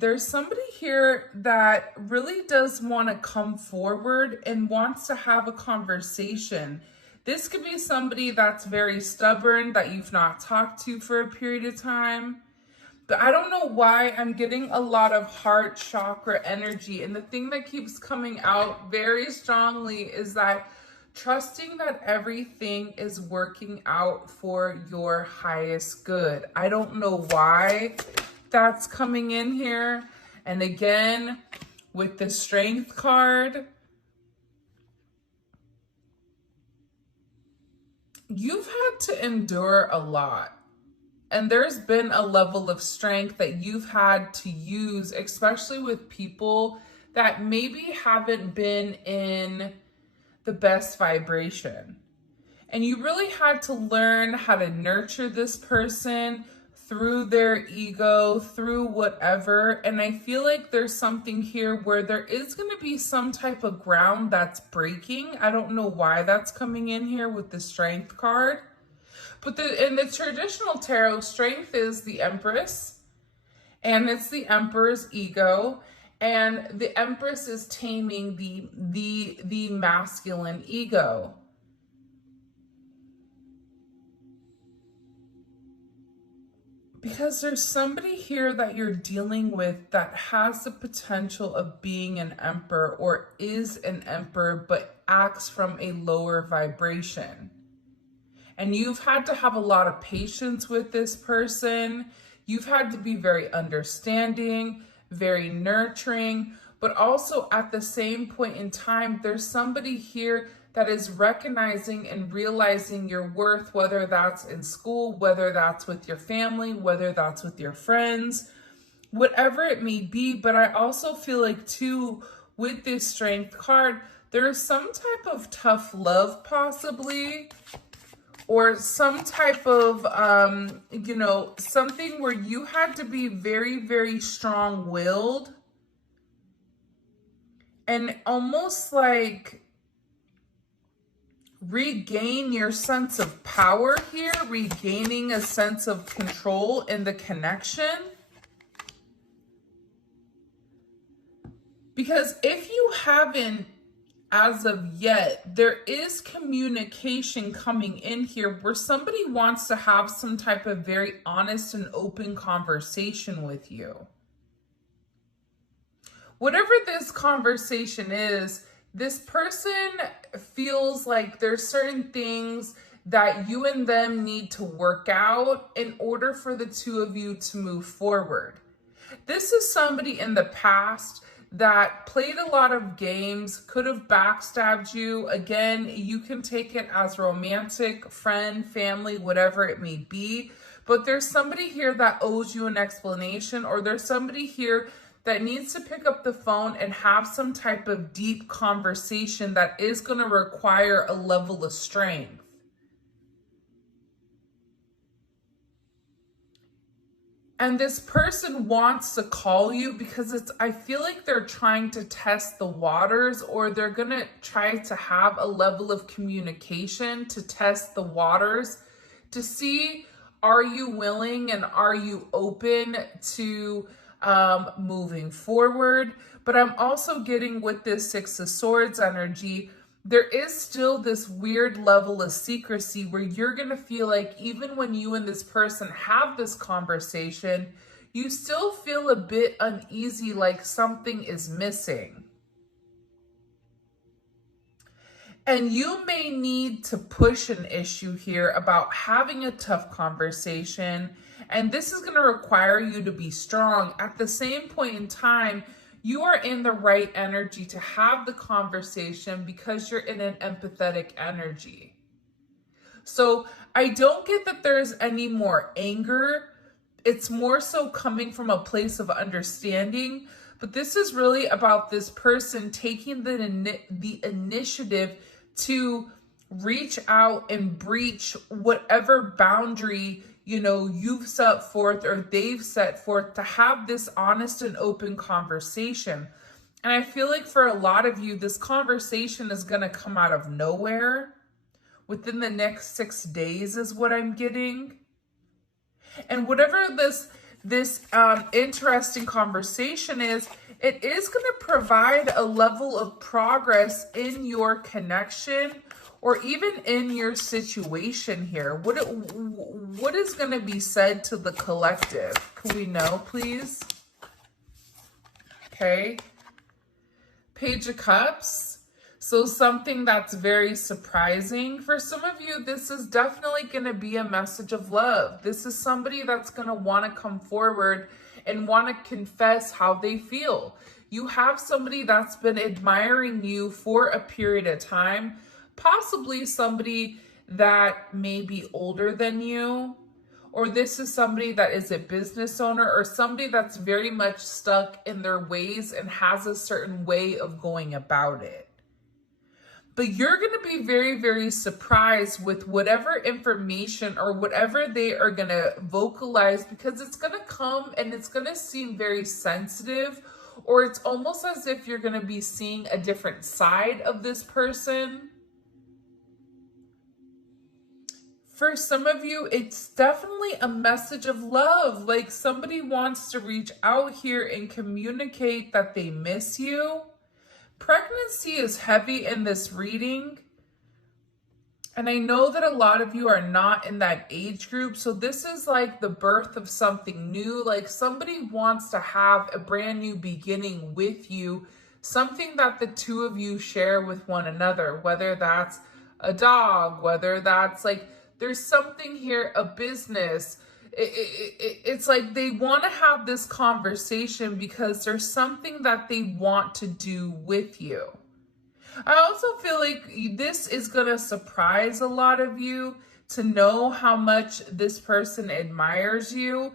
There's somebody here that really does want to come forward and wants to have a conversation. This could be somebody that's very stubborn that you've not talked to for a period of time. But I don't know why I'm getting a lot of heart chakra energy. And the thing that keeps coming out very strongly is that trusting that everything is working out for your highest good. I don't know why that's coming in here. And again, with the Strength card, you've had to endure a lot. And there's been a level of strength that you've had to use, especially with people that maybe haven't been in the best vibration. And you really had to learn how to nurture this person through their ego, through whatever. And I feel like there's something here where there is going to be some type of ground that's breaking. I don't know why that's coming in here with the Strength card. But in the traditional tarot, Strength is the Empress, and it's the Emperor's ego, and the Empress is taming the masculine ego. Because there's somebody here that you're dealing with that has the potential of being an emperor or is an emperor, but acts from a lower vibration. And you've had to have a lot of patience with this person. You've had to be very understanding, very nurturing, but also at the same point in time, there's somebody here that is recognizing and realizing your worth, whether that's in school, whether that's with your family, whether that's with your friends, whatever it may be. But I also feel like too, with this Strength card, there is some type of tough love possibly, or some type of, something where you had to be very, very strong-willed and almost like regain your sense of power here, regaining a sense of control in the connection. Because if you haven't, as of yet, there is communication coming in here where somebody wants to have some type of very honest and open conversation with you. Whatever this conversation is, this person feels like there's certain things that you and them need to work out in order for the two of you to move forward. This is somebody in the past that played a lot of games, could have backstabbed you. Again, you can take it as romantic, friend, family, whatever it may be. But there's somebody here that owes you an explanation, or there's somebody here that needs to pick up the phone and have some type of deep conversation that is going to require a level of strength. And this person wants to call you because I feel like they're trying to test the waters, or they're going to try to have a level of communication to test the waters to see, are you willing and are you open to moving forward? But I'm also getting with this Six of Swords energy, there is still this weird level of secrecy where you're going to feel like even when you and this person have this conversation, you still feel a bit uneasy, like something is missing. And you may need to push an issue here about having a tough conversation. And this is going to require you to be strong. At the same point in time, you are in the right energy to have the conversation because you're in an empathetic energy. So I don't get that there's any more anger. It's more so coming from a place of understanding. But this is really about this person taking the initiative to reach out and breach whatever boundary you've set forth or they've set forth, to have this honest and open conversation. And I feel like for a lot of you, this conversation is going to come out of nowhere within the next 6 days is what I'm getting. And whatever this interesting conversation is, it is going to provide a level of progress in your connection or even in your situation here. What is going to be said to the collective? Can we know, please? Okay. Page of Cups. So something that's very surprising. For some of you, this is definitely going to be a message of love. This is somebody that's going to want to come forward and want to confess how they feel. You have somebody that's been admiring you for a period of time, possibly somebody that may be older than you, or this is somebody that is a business owner or somebody that's very much stuck in their ways and has a certain way of going about it. But you're going to be very, very surprised with whatever information or whatever they are going to vocalize, because it's going to come and it's going to seem very sensitive, or it's almost as if you're going to be seeing a different side of this person. For some of you, it's definitely a message of love. Like somebody wants to reach out here and communicate that they miss you. Pregnancy is heavy in this reading. And I know that a lot of you are not in that age group. So this is like the birth of something new. Like somebody wants to have a brand new beginning with you. Something that the two of you share with one another. Whether that's a dog, whether that's like, there's something here, a business. It's like they want to have this conversation because there's something that they want to do with you. I also feel like this is going to surprise a lot of you to know how much this person admires you.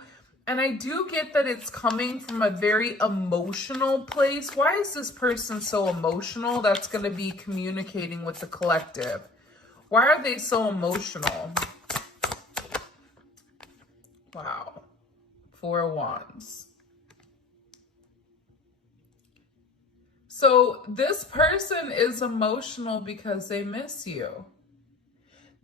And I do get that it's coming from a very emotional place. Why is this person so emotional? That's going to be communicating with the collective. Why are they so emotional? Wow. 4 of Wands. So this person is emotional because they miss you.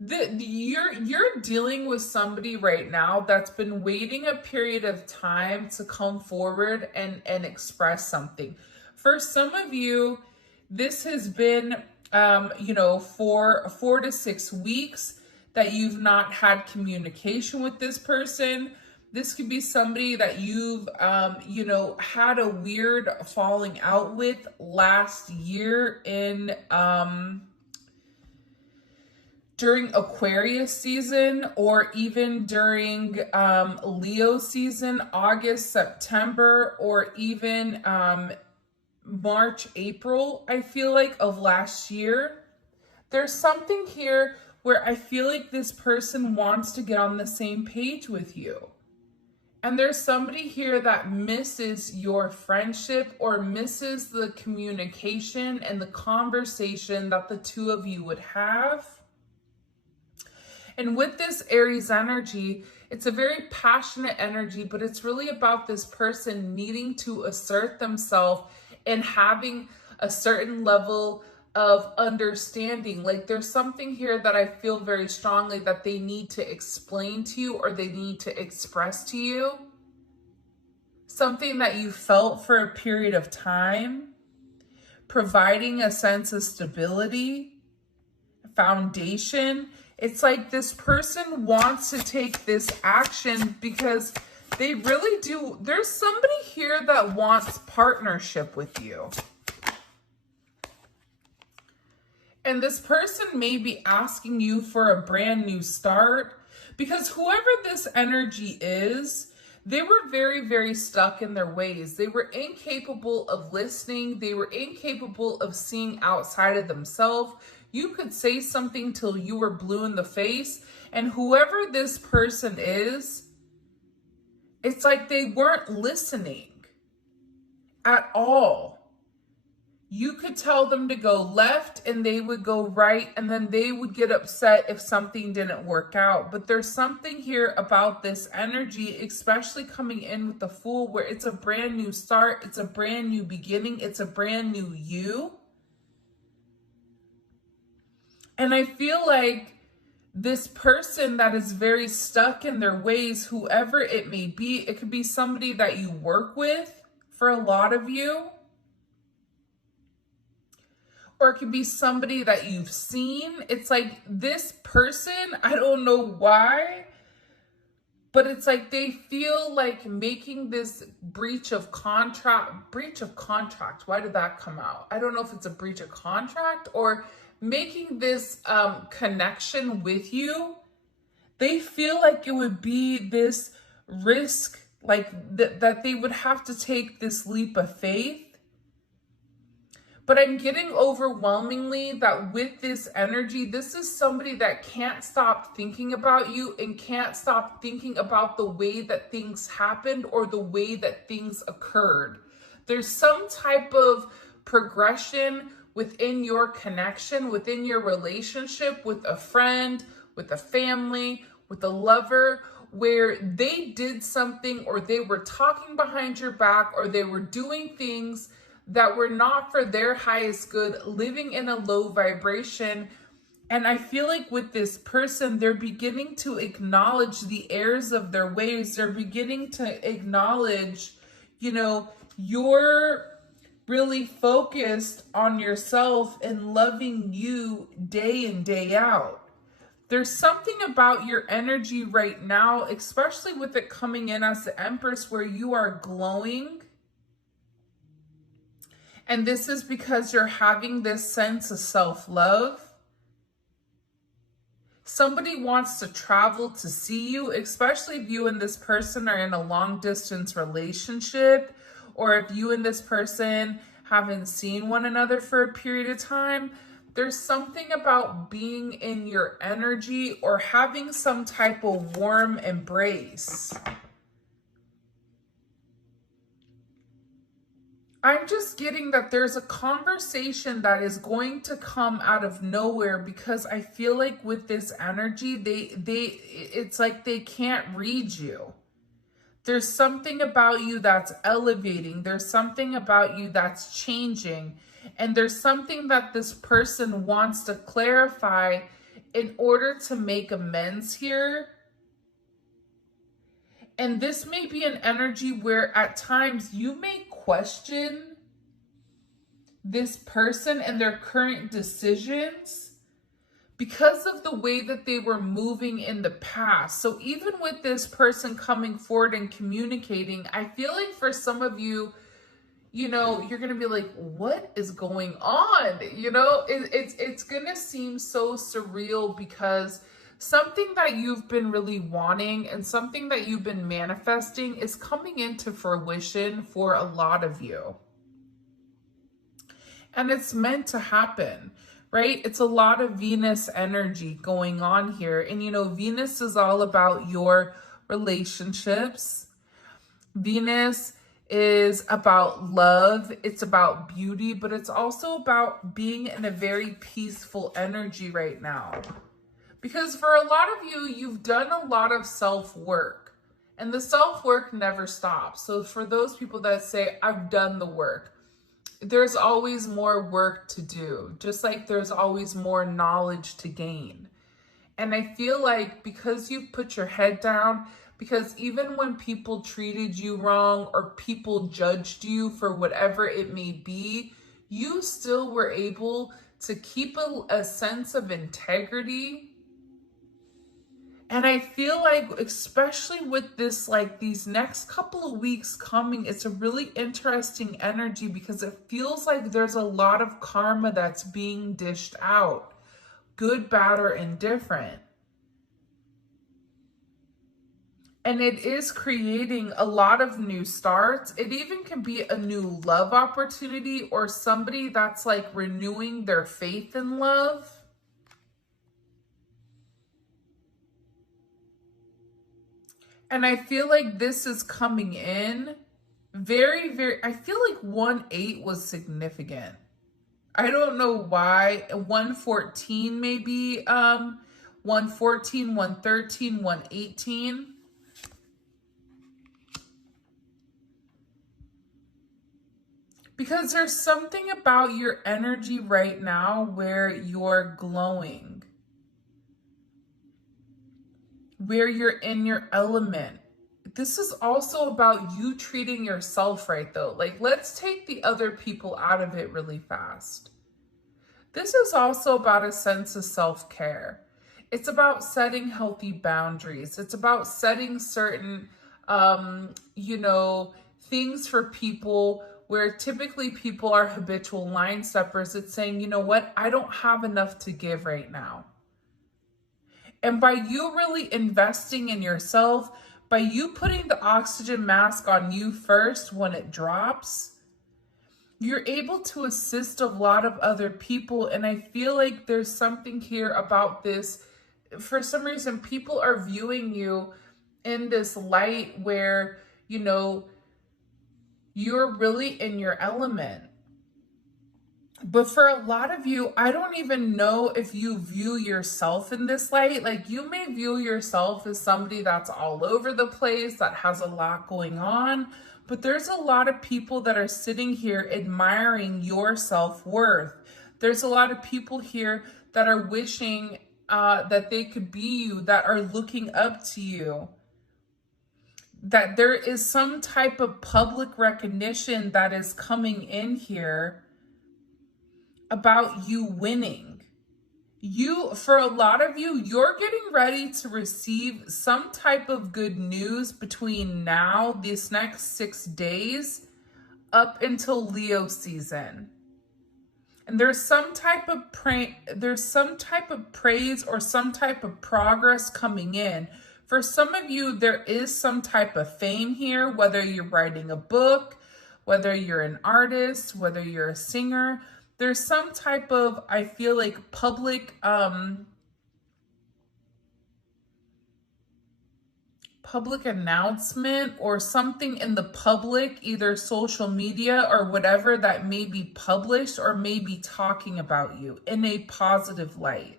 You're dealing with somebody right now that's been waiting a period of time to come forward and express something. For some of you, this has been for 4 to 6 weeks that you've not had communication with this person. This could be somebody that you've, had a weird falling out with last year in, during Aquarius season, or even during Leo season, August, September, or even March, April, I feel like, of last year. There's something here where I feel like this person wants to get on the same page with you. And there's somebody here that misses your friendship or misses the communication and the conversation that the two of you would have. And with this Aries energy, it's a very passionate energy, but it's really about this person needing to assert themselves and having a certain level of understanding. Like there's something here that I feel very strongly that they need to explain to you, or they need to express to you. Something that you felt for a period of time, providing a sense of stability, foundation. It's like this person wants to take this action because they really do. There's somebody here that wants partnership with you. And this person may be asking you for a brand new start, because whoever this energy is, they were very, very stuck in their ways. They were incapable of listening. They were incapable of seeing outside of themselves. You could say something till you were blue in the face. And whoever this person is, it's like they weren't listening at all. You could tell them to go left and they would go right, and then they would get upset if something didn't work out. But there's something here about this energy, especially coming in with the Fool, where it's a brand new start, it's a brand new beginning, it's a brand new you. And I feel like this person that is very stuck in their ways, whoever it may be. It could be somebody that you work with for a lot of you, or it could be somebody that you've seen. It's like this person, I don't know why, but it's like they feel like making this breach of contract. Why did that come out? I don't know if it's a breach of contract or making this connection with you. They feel like it would be this risk, like that they would have to take this leap of faith. But I'm getting overwhelmingly that with this energy, this is somebody that can't stop thinking about you and can't stop thinking about the way that things happened or the way that things occurred. There's some type of progression within your connection, within your relationship with a friend, with a family, with a lover, where they did something or they were talking behind your back or they were doing things that were not for their highest good, living in a low vibration. And I feel like with this person, they're beginning to acknowledge the errors of their ways. They're beginning to acknowledge, you're really focused on yourself and loving you day in, day out. There's something about your energy right now, especially with it coming in as the Empress, where you are glowing. And this is because you're having this sense of self-love. Somebody wants to travel to see you, especially if you and this person are in a long distance relationship, or if you and this person haven't seen one another for a period of time. There's something about being in your energy or having some type of warm embrace. I'm just getting that there's a conversation that is going to come out of nowhere, because I feel like with this energy, it's like they can't read you. There's something about you that's elevating. There's something about you that's changing. And there's something that this person wants to clarify in order to make amends here. And this may be an energy where at times you may question this person and their current decisions because of the way that they were moving in the past. So even with this person coming forward and communicating, I feel like for some of you, you're going to be like, what is going on? It's going to seem so surreal, because something that you've been really wanting and something that you've been manifesting is coming into fruition for a lot of you. And it's meant to happen, right? It's a lot of Venus energy going on here. And, Venus is all about your relationships. Venus is about love. It's about beauty, but it's also about being in a very peaceful energy right now. Because for a lot of you, you've done a lot of self-work, and the self-work never stops. So for those people that say, I've done the work, there's always more work to do, just like there's always more knowledge to gain. And I feel like because you've put your head down, because even when people treated you wrong or people judged you for whatever it may be, you still were able to keep a sense of integrity. And I feel like, especially with this, like these next couple of weeks coming, it's a really interesting energy, because it feels like there's a lot of karma that's being dished out, good, bad, or indifferent. And it is creating a lot of new starts. It even can be a new love opportunity, or somebody that's like renewing their faith in love. And I feel like this is coming in very, very, I feel like 1-8 was significant. I don't know why. 114 maybe, 114, 113, 118. Because there's something about your energy right now where you're glowing. where you're in your element. This is also about you treating yourself right, though. Like, let's take the other people out of it really fast. This is also about a sense of self-care. It's about setting healthy boundaries. It's about setting certain, things for people where typically people are habitual line steppers. It's saying, you know what, I don't have enough to give right now. And by you really investing in yourself, by you putting the oxygen mask on you first when it drops, you're able to assist a lot of other people. And I feel like there's something here about this. For some reason, people are viewing you in this light where, you're really in your element. But for a lot of you, I don't even know if you view yourself in this light. Like, you may view yourself as somebody that's all over the place, that has a lot going on. But there's a lot of people that are sitting here admiring your self-worth. There's a lot of people here that are wishing that they could be you, that are looking up to you. That there is some type of public recognition that is coming in here about you winning. For a lot of you, you're getting ready to receive some type of good news between now, these next 6 days, up until Leo season. And there's some type of praise or some type of progress coming in. For some of you, there is some type of fame here, whether you're writing a book, whether you're an artist, whether you're a singer. There's some type of, I feel like, public announcement or something in the public, either social media or whatever, that may be published or may be talking about you in a positive light.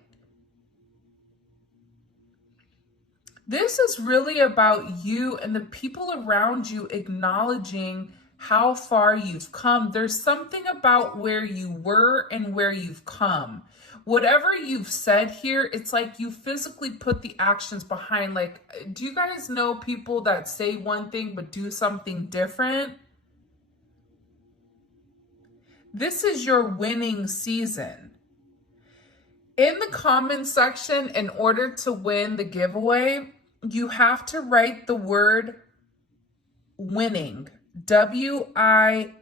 This is really about you and the people around you acknowledging how far you've come. There's something about where you were and where you've come. Whatever you've said here, it's like you physically put the actions behind. Like, do you guys know people that say one thing but do something different? This is your winning season. In the comments section, in order to win the giveaway, you have to write the word winning. WINNING.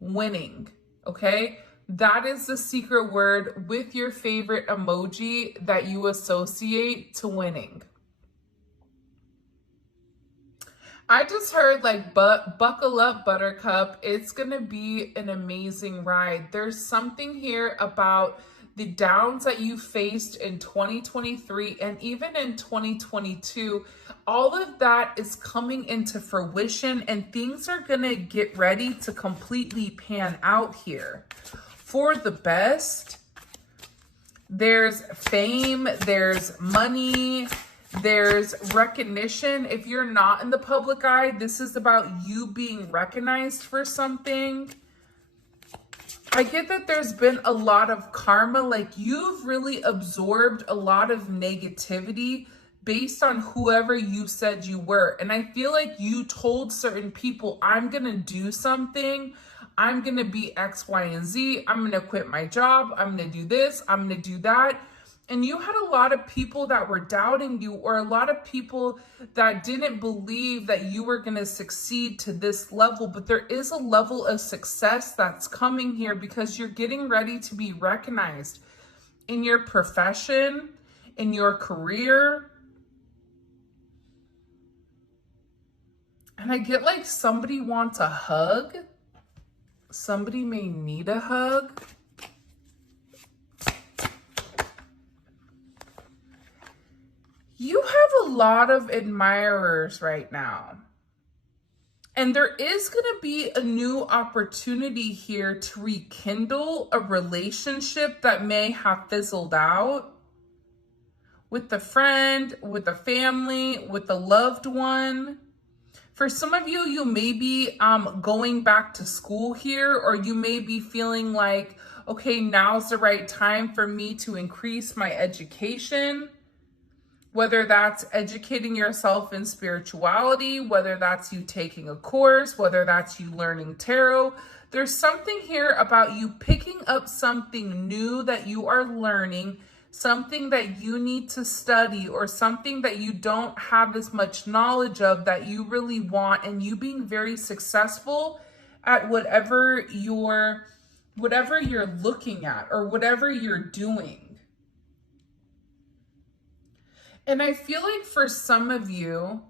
Winning. Okay? That is the secret word with your favorite emoji that you associate to winning. I just heard, like, buckle up, Buttercup. It's going to be an amazing ride. There's something here about the downs that you faced in 2023 and even in 2022. All of that is coming into fruition, and things are going to get ready to completely pan out here for the best. There's fame, there's money, there's recognition. If you're not in the public eye, this is about you being recognized for something. I get that there's been a lot of karma, like you've really absorbed a lot of negativity based on whoever you said you were. And I feel like you told certain people, I'm going to do something. I'm going to be X, Y, and Z. I'm going to quit my job. I'm going to do this. I'm going to do that. And you had a lot of people that were doubting you, or a lot of people that didn't believe that you were going to succeed to this level. But there is a level of success that's coming here because you're getting ready to be recognized in your profession, in your career. And I get like somebody wants a hug. Somebody may need a hug. You have a lot of admirers right now. And there is going to be a new opportunity here to rekindle a relationship that may have fizzled out with a friend, with a family, with a loved one. For some of you, you may be going back to school here, or you may be feeling like, okay, now's the right time for me to increase my education. Whether that's educating yourself in spirituality, whether that's you taking a course, whether that's you learning tarot, there's something here about you picking up something new that you are learning, something that you need to study, or something that you don't have as much knowledge of that you really want, and you being very successful at whatever you're looking at or whatever you're doing. And I feel like for some of you,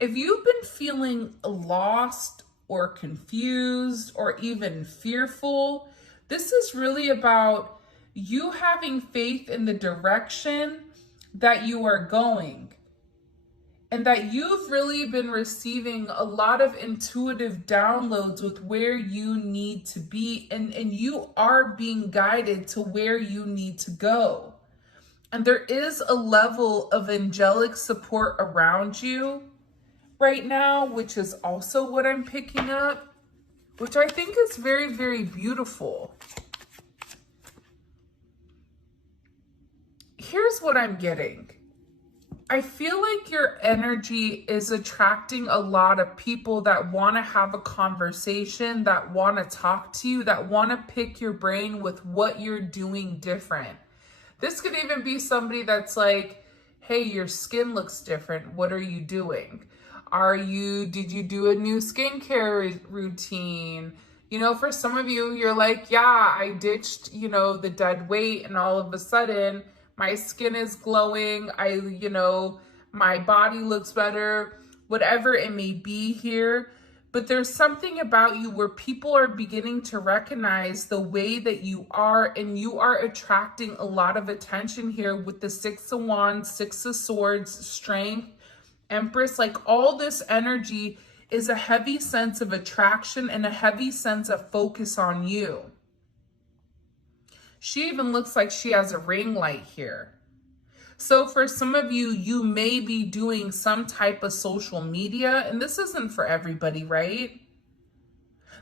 if you've been feeling lost or confused or even fearful, this is really about you having faith in the direction that you are going. And that you've really been receiving a lot of intuitive downloads with where you need to be. And you are being guided to where you need to go. And there is a level of angelic support around you right now, which is also what I'm picking up, which I think is very, very beautiful. Here's what I'm getting. I feel like your energy is attracting a lot of people that want to have a conversation, that want to talk to you, that want to pick your brain with what you're doing different. This could even be somebody that's like, hey, your skin looks different. What are you doing? Did you do a new skincare routine? You know, for some of you, you're like, yeah, I ditched, the dead weight, and all of a sudden my skin is glowing. My body looks better, whatever it may be here. But there's something about you where people are beginning to recognize the way that you are, and you are attracting a lot of attention here with the 6 of Wands, 6 of Swords, Strength, Empress. Like, all this energy is a heavy sense of attraction and a heavy sense of focus on you. She even looks like she has a ring light here. So for some of you, you may be doing some type of social media, and this isn't for everybody, right?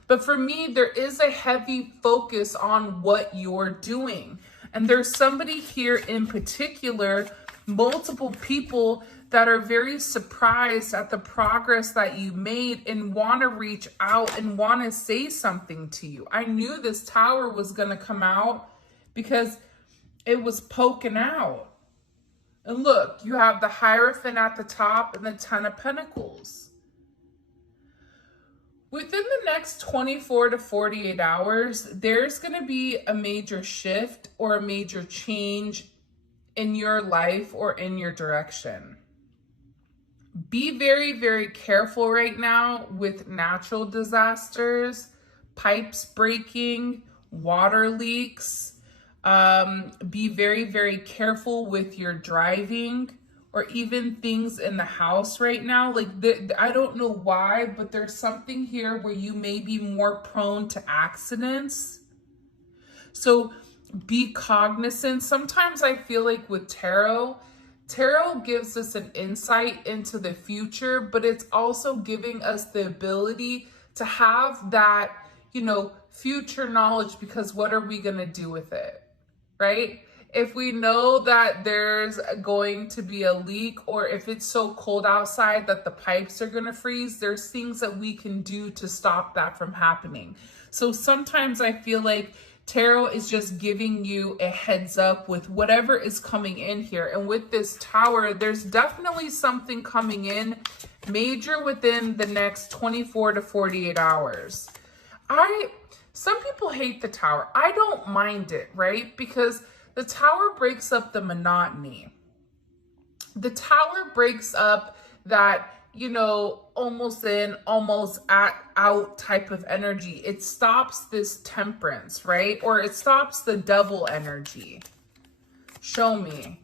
But for me, there is a heavy focus on what you're doing. And there's somebody here in particular, multiple people that are very surprised at the progress that you made and want to reach out and want to say something to you. I knew this Tower was going to come out because it was poking out. And look, you have the Hierophant at the top and the 10 of Pentacles. Within the next 24 to 48 hours, there's going to be a major shift or a major change in your life or in your direction. Be very, very careful right now with natural disasters, pipes breaking, water leaks. Be very, very careful with your driving or even things in the house right now. Like, I don't know why, but there's something here where you may be more prone to accidents. So be cognizant. Sometimes I feel like with tarot gives us an insight into the future, but it's also giving us the ability to have that, future knowledge, because what are we going to do with it? Right? If we know that there's going to be a leak, or if it's so cold outside that the pipes are going to freeze, there's things that we can do to stop that from happening. So sometimes I feel like tarot is just giving you a heads up with whatever is coming in here. And with this Tower, there's definitely something coming in major within the next 24 to 48 hours. Some people hate the Tower. I don't mind it, right? Because the Tower breaks up the monotony. The Tower breaks up that, almost in, almost out type of energy. It stops this temperance, right? Or it stops the devil energy. Show me.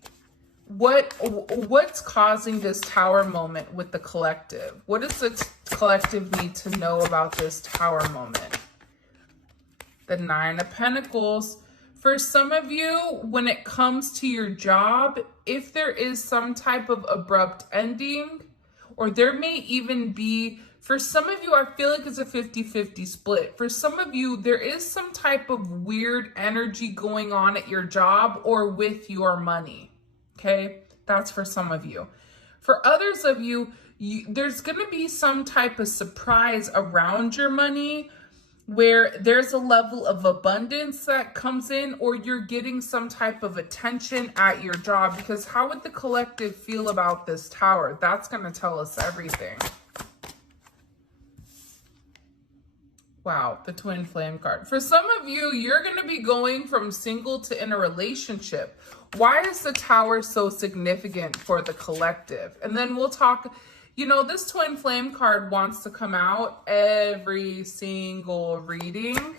What's causing this Tower moment with the collective? What does the collective need to know about this Tower moment? The 9 of Pentacles. For some of you, when it comes to your job, if there is some type of abrupt ending, or there may even be For some of you, I feel like it's a 50-50 split. For some of you, there is some type of weird energy going on at your job or with your money. Okay, that's for some of you. For others of you, there's going to be some type of surprise around your money where there's a level of abundance that comes in, or you're getting some type of attention at your job. Because how would the collective feel about this Tower? That's going to tell us everything. Wow, the Twin Flame card. For some of you, you're going to be going from single to in a relationship. Why is the Tower so significant for the collective? And then we'll talk, you know, this Twin Flame card wants to come out every single reading.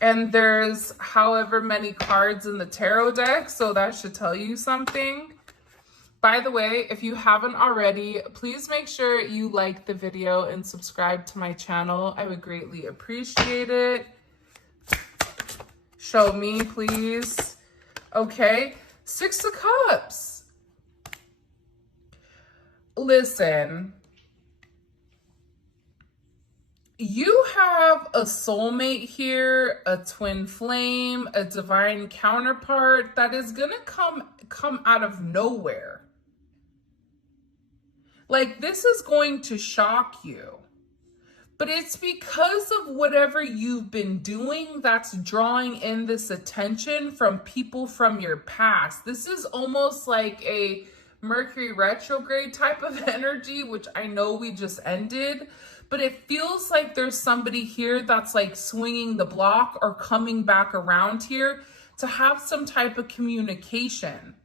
And there's however many cards in the tarot deck, so that should tell you something. By the way, if you haven't already, please make sure you like the video and subscribe to my channel. I would greatly appreciate it. Show me, please. Okay, Six of Cups. Listen, you have a soulmate here, a twin flame, a divine counterpart that is gonna come out of nowhere. Like, this is going to shock you, but it's because of whatever you've been doing that's drawing in this attention from people from your past. This is almost like a Mercury retrograde type of energy, which I know we just ended, but it feels like there's somebody here that's like swinging the block or coming back around here to have some type of communication,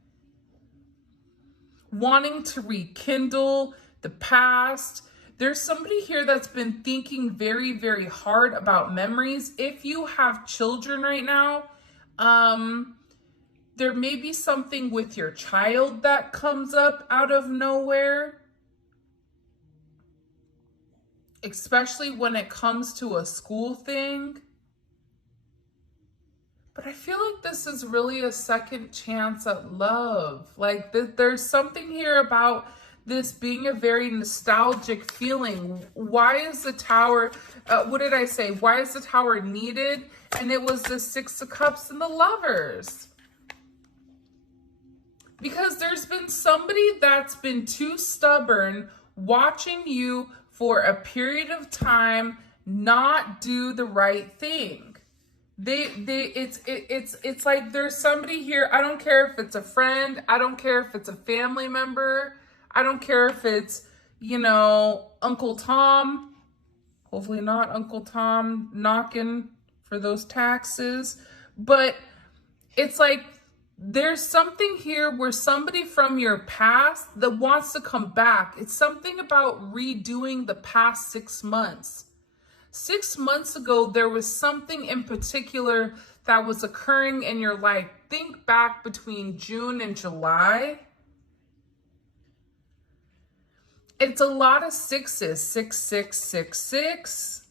wanting to rekindle the past. There's somebody here that's been thinking very, very hard about memories. If you have children right now, there may be something with your child that comes up out of nowhere, especially when it comes to a school thing. But I feel like this is really a second chance at love. Like, there's something here about this being a very nostalgic feeling. Why is the Tower, what did I say? Why is the Tower needed? And it was the Six of Cups and the Lovers. Because there's been somebody that's been too stubborn watching you for a period of time not do the right thing. It's like there's somebody here. I don't care if it's a friend. I don't care if it's a family member. I don't care if it's, you know, Uncle Tom. Hopefully not Uncle Tom knocking for those taxes. But it's like there's something here where somebody from your past that wants to come back. It's something about redoing the past 6 months. 6 months ago, there was something in particular that was occurring in your life. Think back between June and July. It's a lot of sixes, 6666,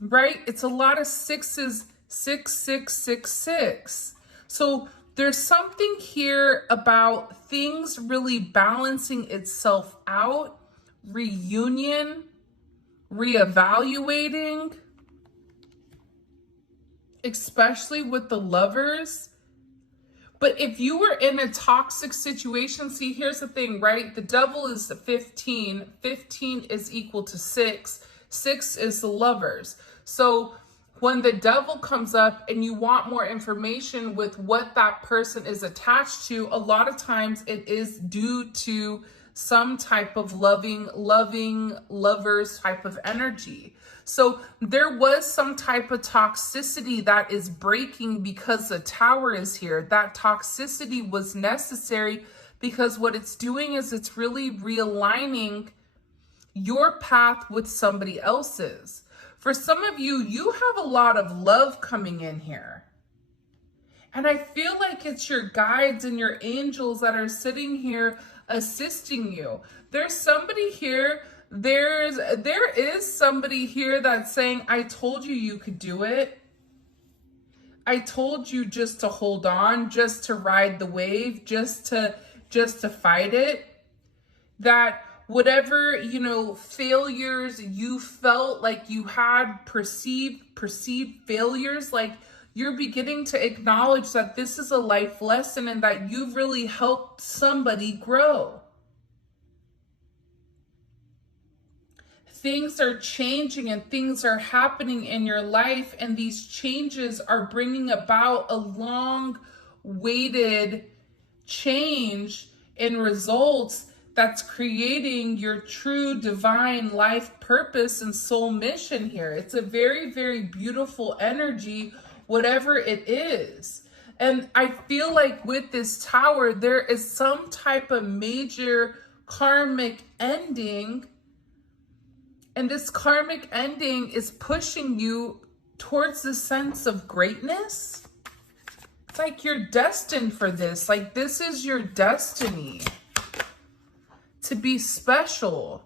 right? It's a lot of sixes, 6666. So there's something here about things really balancing itself out, reunion, reevaluating, especially with the Lovers. But if you were in a toxic situation, see, here's the thing, right? The Devil is the 15. 15 is equal to 6. 6 is the Lovers. So when the Devil comes up and you want more information with what that person is attached to, a lot of times it is due to some type of loving lovers type of energy. So there was some type of toxicity that is breaking because the Tower is here. That toxicity was necessary because what it's doing is it's really realigning your path with somebody else's. For some of you, you have a lot of love coming in here. And I feel like it's your guides and your angels that are sitting here assisting you. There's somebody here, there is somebody here that's saying, I told you you could do it. I told you just to hold on, just to ride the wave, just to fight it. That whatever, you know, failures you felt like you had, perceived failures, like you're beginning to acknowledge that this is a life lesson and that you've really helped somebody grow. Things are changing and things are happening in your life, and these changes are bringing about a long-awaited change in results that's creating your true divine life purpose and soul mission here. It's a very, very beautiful energy, whatever it is. And I feel like with this Tower, there is some type of major karmic ending. And this karmic ending is pushing you towards the sense of greatness. It's like you're destined for this. Like this is your destiny to be special.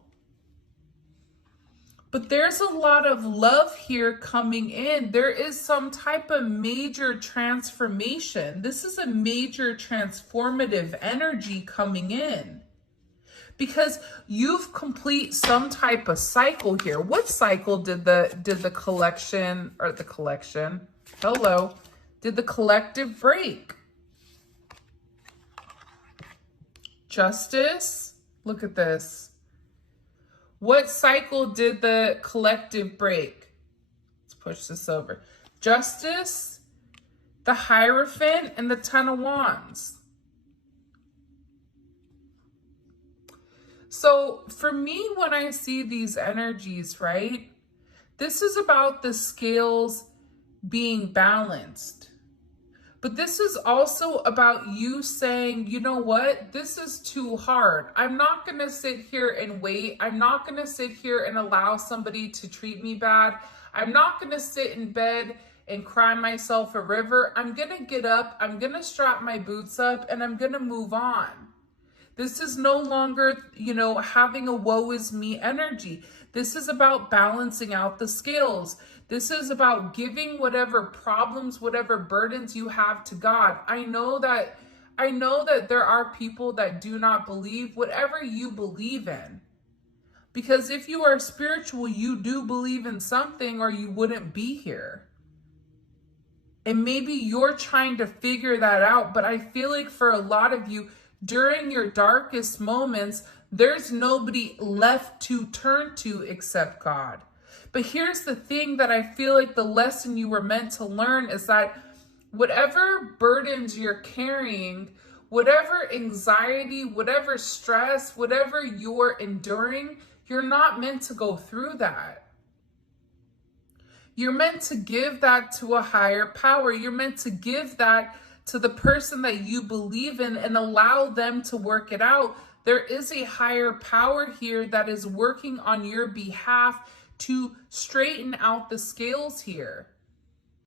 But there's a lot of love here coming in. There is some type of major transformation. This is a major transformative energy coming in. Because you've complete some type of cycle here. What cycle did the collection did the collective break? Justice. Look at this. What cycle did the collective break? Let's push this over. Justice, the Hierophant, and the Ten of Wands. So for me, when I see these energies, right, this is about the scales being balanced. But this is also about you saying, you know what, this is too hard. I'm not going to sit here and wait. I'm not going to sit here and allow somebody to treat me bad. I'm not going to sit in bed and cry myself a river. I'm going to get up. I'm going to strap my boots up and I'm going to move on. This is no longer, you know, having a woe is me energy. This is about balancing out the scales. This is about giving whatever problems, whatever burdens you have to God. I know that there are people that do not believe whatever you believe in. Because if you are spiritual, you do believe in something or you wouldn't be here. And maybe you're trying to figure that out, but I feel like for a lot of you, during your darkest moments, there's nobody left to turn to except God. But here's the thing that I feel like the lesson you were meant to learn is that whatever burdens you're carrying, whatever anxiety, whatever stress, whatever you're enduring, you're not meant to go through that. You're meant to give that to a higher power. You're meant to give that to the person that you believe in and allow them to work it out. There is a higher power here that is working on your behalf to straighten out the scales here.